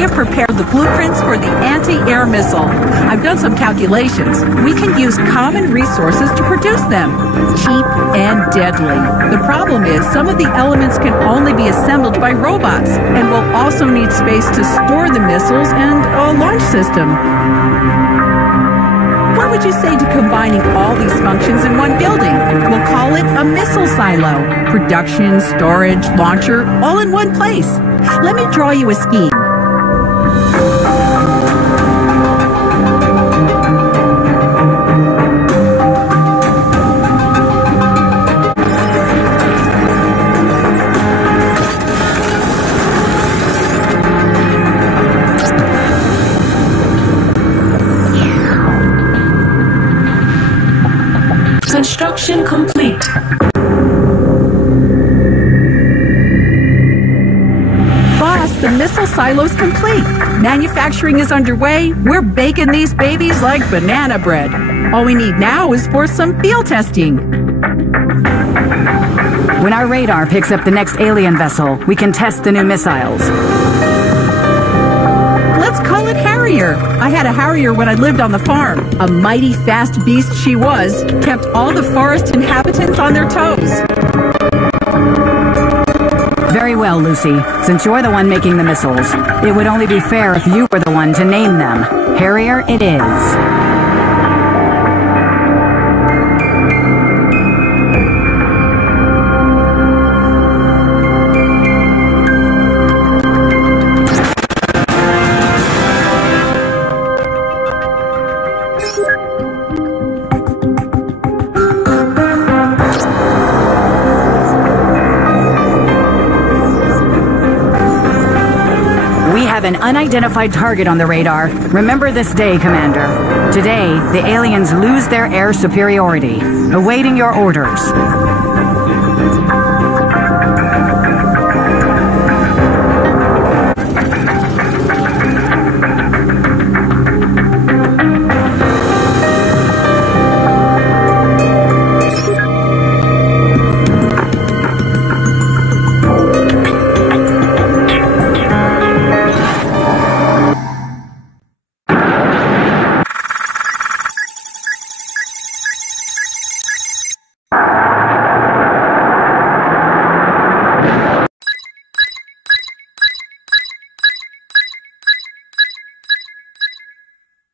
we have prepared the blueprints for the anti-air missile. I've done some calculations. We can use common resources to produce them. Cheap and deadly. The problem is some of the elements can only be assembled by robots, and we'll also need space to store the missiles and a launch system. What would you say to combining all these functions in one building? We'll call it a missile silo. Production, storage, launcher, all in one place. Let me draw you a scheme. Construction complete. Boss, the missile silo's complete. Manufacturing is underway. We're baking these babies like banana bread. All we need now is for some field testing. When our radar picks up the next alien vessel, we can test the new missiles. Let's call it Harrier. I had a Harrier when I lived on the farm. A mighty fast beast she was, kept all the forest inhabitants on their toes. Very well, Lucy. Since you're the one making the missiles, it would only be fair if you were the one to name them. Harrier it is. An unidentified target on the radar. Remember this day, Commander. Today, the aliens lose their air superiority. Awaiting your orders.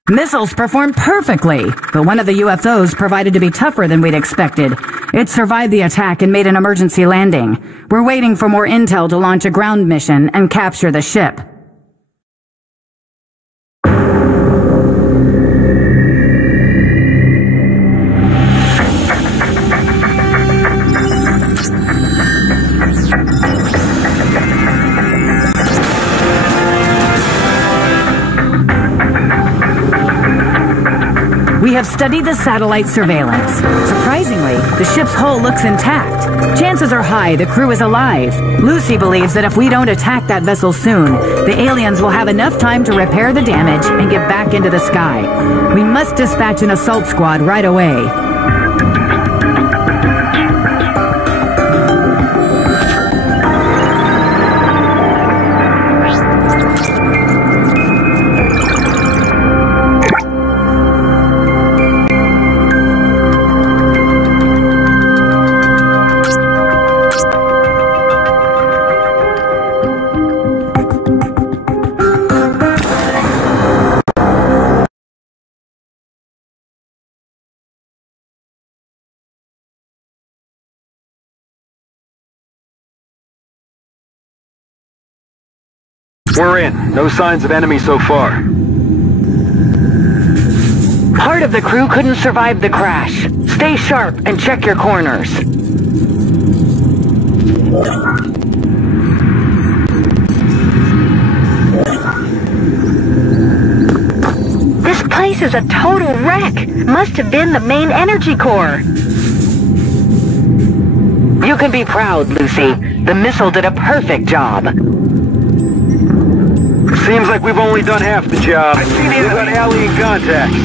Missiles performed perfectly, but one of the UFOs provided to be tougher than we'd expected. It survived the attack and made an emergency landing. We're waiting for more intel to launch a ground mission and capture the ship. We have studied the satellite surveillance. Surprisingly, the ship's hull looks intact. Chances are high the crew is alive. Lucy believes that if we don't attack that vessel soon, the aliens will have enough time to repair the damage and get back into the sky. We must dispatch an assault squad right away. We're in. No signs of enemy so far. Part of the crew couldn't survive the crash. Stay sharp and check your corners. This place is a total wreck. Must have been the main energy core. You can be proud, Lucy. The missile did a perfect job. Seems like we've only done half the job. We've got alien contacts.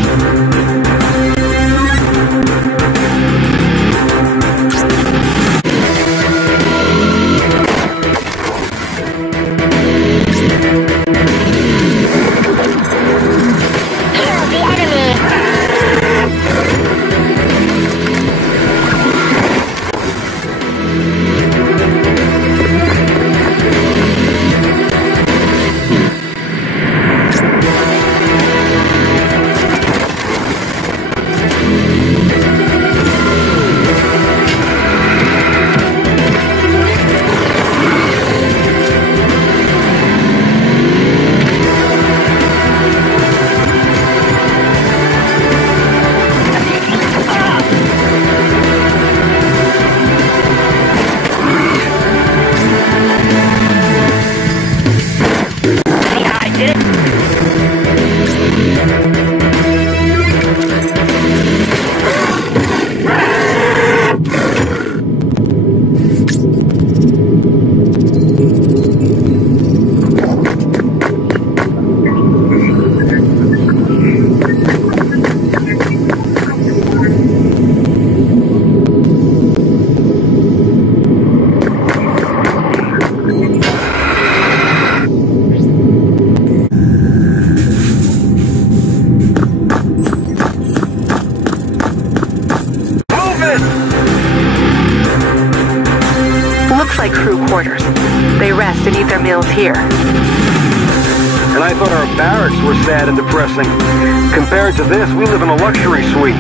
crew quarters. They rest and eat their meals here. And I thought our barracks were sad and depressing. Compared to this, we live in a luxury suite.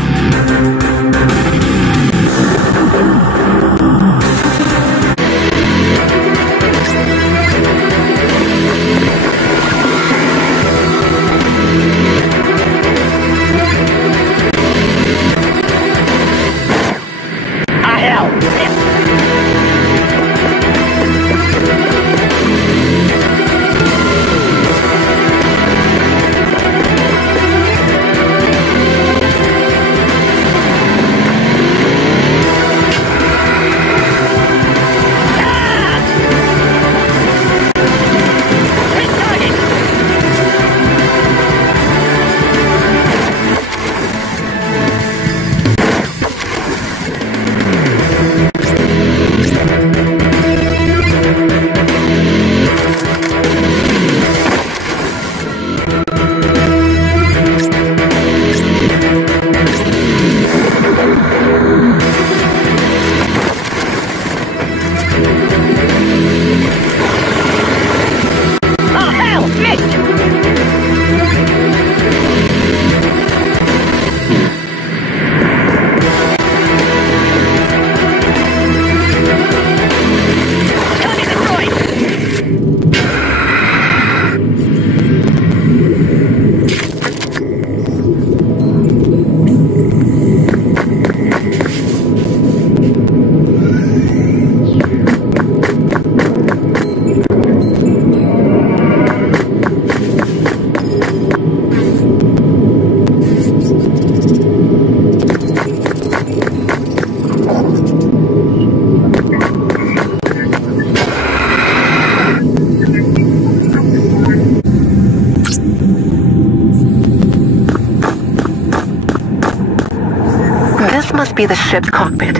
Must be the ship's cockpit.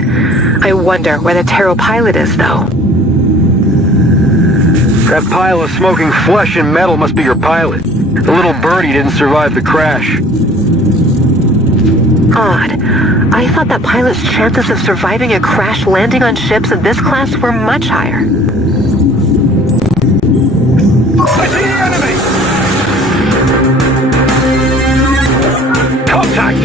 I wonder where the Taro pilot is, though. That pile of smoking flesh and metal must be your pilot. The little birdie didn't survive the crash. Odd. I thought that pilot's chances of surviving a crash landing on ships of this class were much higher. I see the enemy! Contact!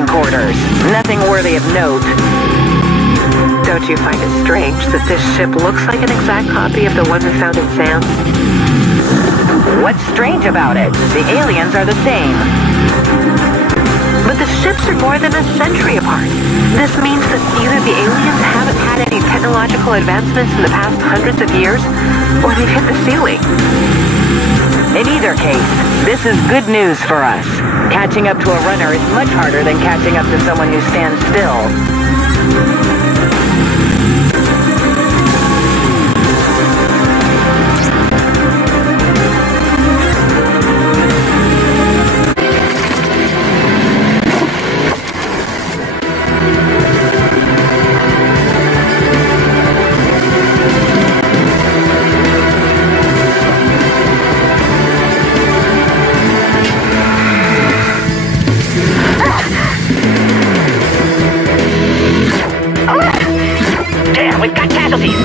living quarters. Nothing worthy of note. Don't you find it strange that this ship looks like an exact copy of the one we found in Sam? What's strange about it? The aliens are the same. But the ships are more than a century apart. This means that either the aliens haven't had any technological advancements in the past hundreds of years, or they've hit the ceiling. In either case, this is good news for us. Catching up to a runner is much harder than catching up to someone who stands still. We've got casualties.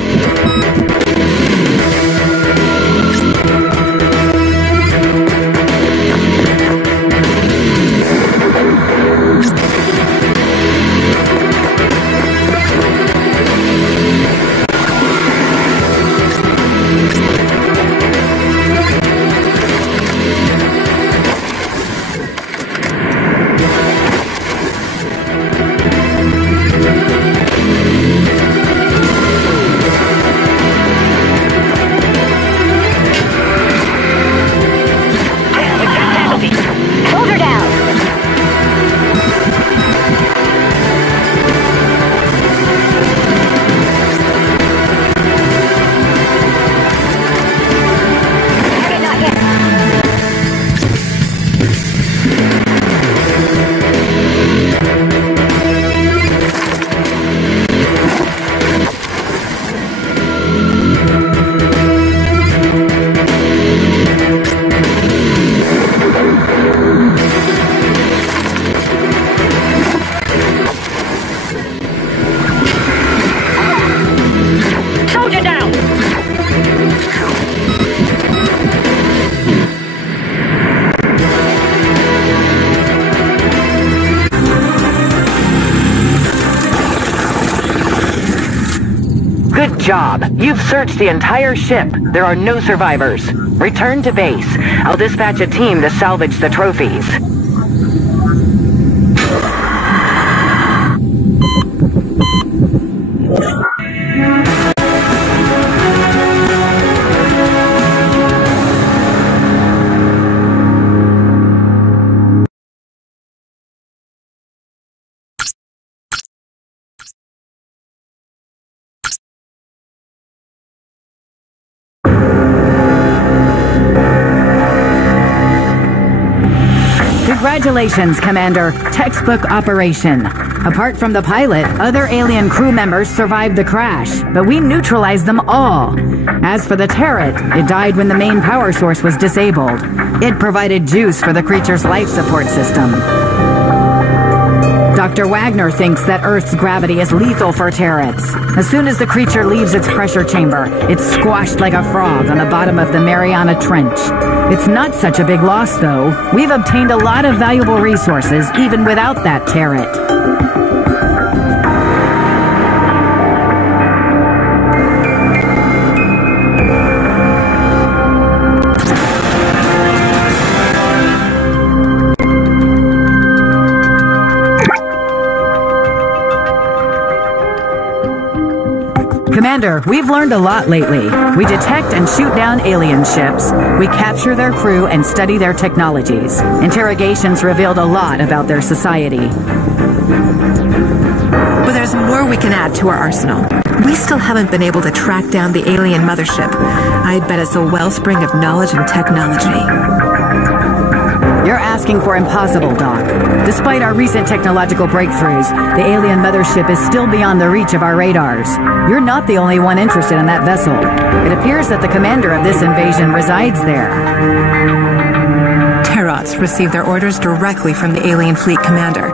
Good job. You've searched the entire ship. There are no survivors. Return to base. I'll dispatch a team to salvage the trophies. Congratulations, Commander. Textbook operation. Apart from the pilot, other alien crew members survived the crash, but we neutralized them all. As for the turret, it died when the main power source was disabled. It provided juice for the creature's life support system. Dr. Wagner thinks that Earth's gravity is lethal for turrets. As soon as the creature leaves its pressure chamber, it's squashed like a frog on the bottom of the Mariana Trench. It's not such a big loss, though. We've obtained a lot of valuable resources, even without that turret. Commander, we've learned a lot lately. We detect and shoot down alien ships. We capture their crew and study their technologies. Interrogations revealed a lot about their society. But there's more we can add to our arsenal. We still haven't been able to track down the alien mothership. I bet it's a wellspring of knowledge and technology. You're asking for impossible, Doc. Despite our recent technological breakthroughs, the alien mothership is still beyond the reach of our radars. You're not the only one interested in that vessel. It appears that the commander of this invasion resides there. Terrats receive their orders directly from the alien fleet commander.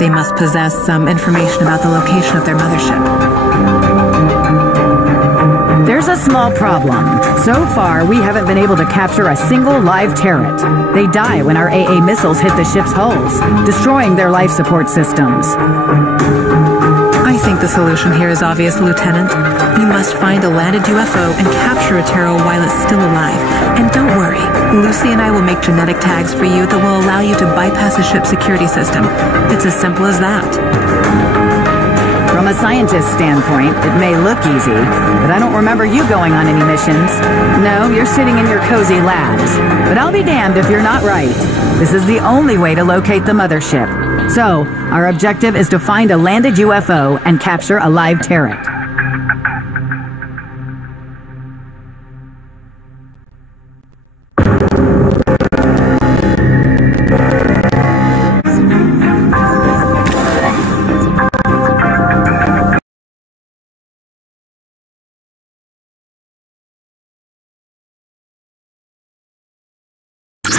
They must possess some information about the location of their mothership. There's a small problem. So far, we haven't been able to capture a single live turret. They die when our AA missiles hit the ship's hulls, destroying their life support systems. I think the solution here is obvious, Lieutenant. You must find a landed UFO and capture a Taro while it's still alive. And don't worry, Lucy and I will make genetic tags for you that will allow you to bypass the ship's security system. It's as simple as that. From a scientist's standpoint, it may look easy, but I don't remember you going on any missions. No, you're sitting in your cozy labs. But I'll be damned if you're not right. This is the only way to locate the mothership. So, our objective is to find a landed UFO and capture a live turret.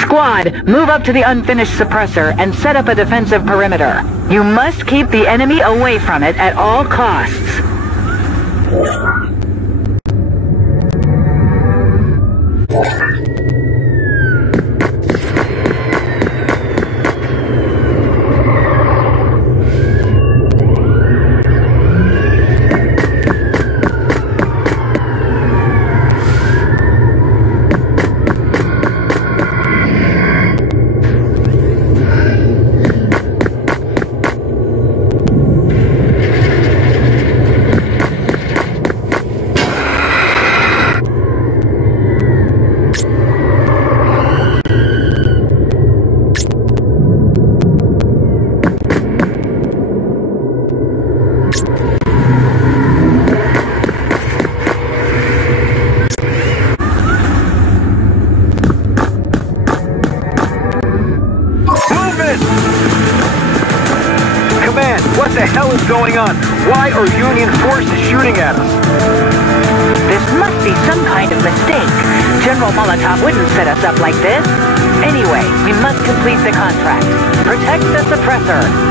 Squad, move up to the unfinished suppressor and set up a defensive perimeter. You must keep the enemy away from it at all costs. Why are Union forces shooting at us? This must be some kind of mistake. General Molotov wouldn't set us up like this. Anyway, we must complete the contract. Protect the suppressor.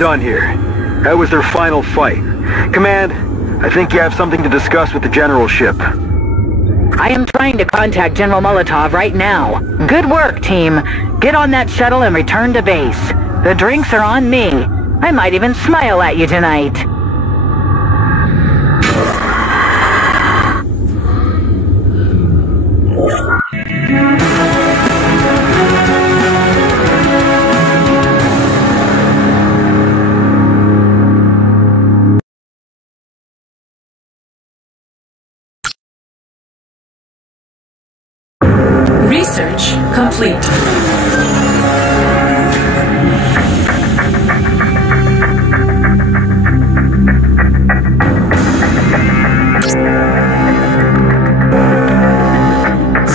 done here. That was their final fight. Command, I think you have something to discuss with the general ship. I am trying to contact General Molotov right now. Good work, team. Get on that shuttle and return to base. The drinks are on me. I might even smile at you tonight. Research complete.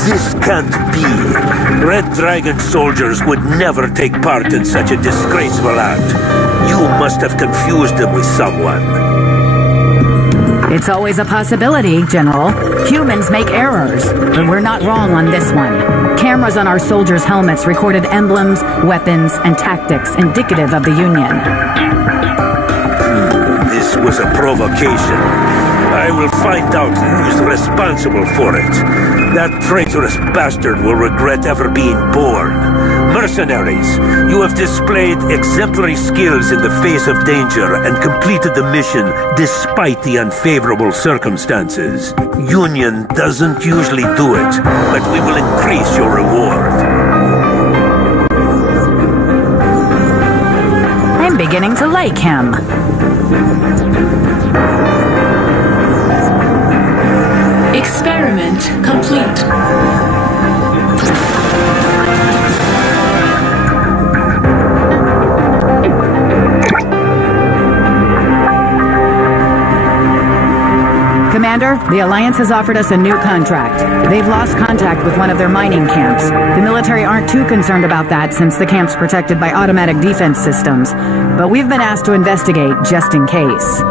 This can't be. Red Dragon soldiers would never take part in such a disgraceful act. You must have confused them with someone. It's always a possibility, General. Humans make errors, but we're not wrong on this one. Cameras on our soldiers' helmets recorded emblems, weapons, and tactics indicative of the Union. This was a provocation. I will find out who's responsible for it. That traitorous bastard will regret ever being born. Mercenaries, you have displayed exemplary skills in the face of danger and completed the mission despite the unfavorable circumstances. Union doesn't usually do it, but we will increase your reward. I'm beginning to like him. Experiment complete. Commander, the Alliance has offered us a new contract. They've lost contact with one of their mining camps. The military aren't too concerned about that since the camp's protected by automatic defense systems. But we've been asked to investigate just in case.